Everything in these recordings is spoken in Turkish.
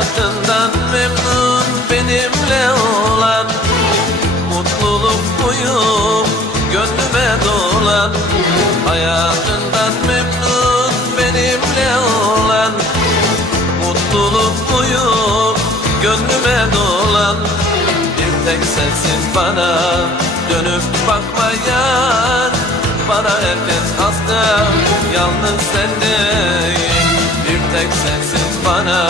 Hayatından memnun benimle olan Mutluluk buyum gönlüme dolan. Hayatından memnun benimle olan Mutluluk buyum gönlüme dolan. Bir tek sensin bana dönüp bakmayan Bana herkes hasta yalnız sen değil tek sensin bana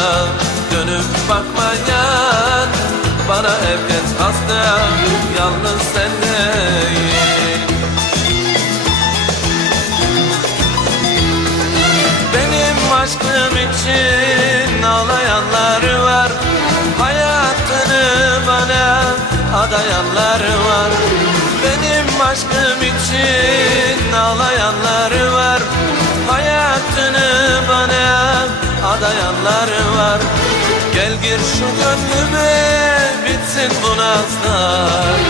dönüp bakmayan Bana herkes hasta yalnız sen Benim aşkım için ağlayanlar var Hayatını bana adayanlar var. Benim aşkım için ağlayanlar var Hayatını bana adayanlar var Gel gir şu gönlüme bitsin bu nazlar.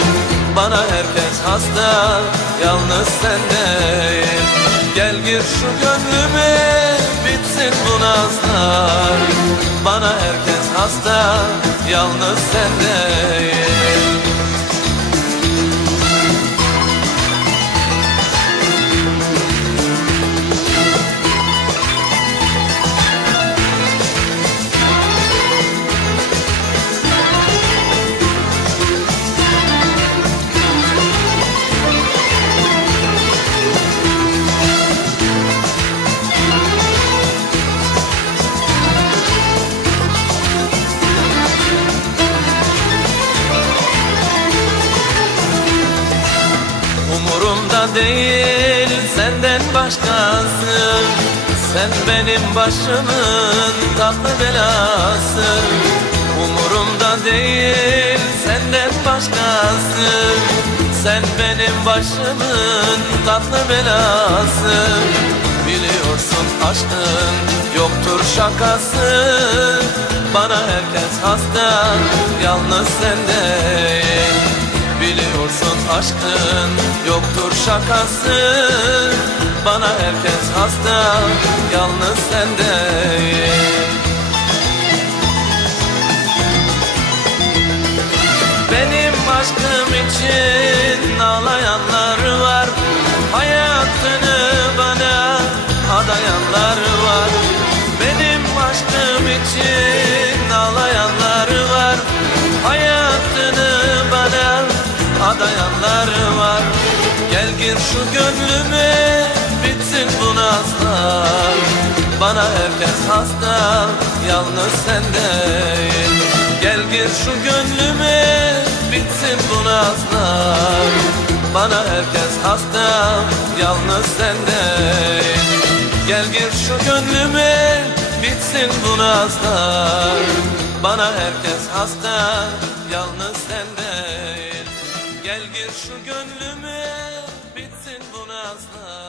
Bana herkes hasta yalnız sen değil Gel gir şu gönlüme bitsin bu nazlar. Bana herkes hasta yalnız sen Umurumda değil senden başkası. Sen benim başımın tatlı belası. Umurumda değil senden başkası. Sen benim başımın tatlı belası. Biliyorsun aşkın yoktur şakası. Bana herkes hasta yalnız sen değil Biliyorsun aşkın yoktur şakası. Bana herkes hasta yalnız sen değil Benim aşkım için şu gönlüme bitsin bu nazlar. Bana herkes hasta yalnız sen değil Gel gir şu gönlüme bitsin bu nazlar. Bana herkes hasta yalnız sen değil Gel gir şu gönlüme bitsin bu nazlar. Bana herkes hasta yalnız sen değil Gel gir şu gönlüme yazlar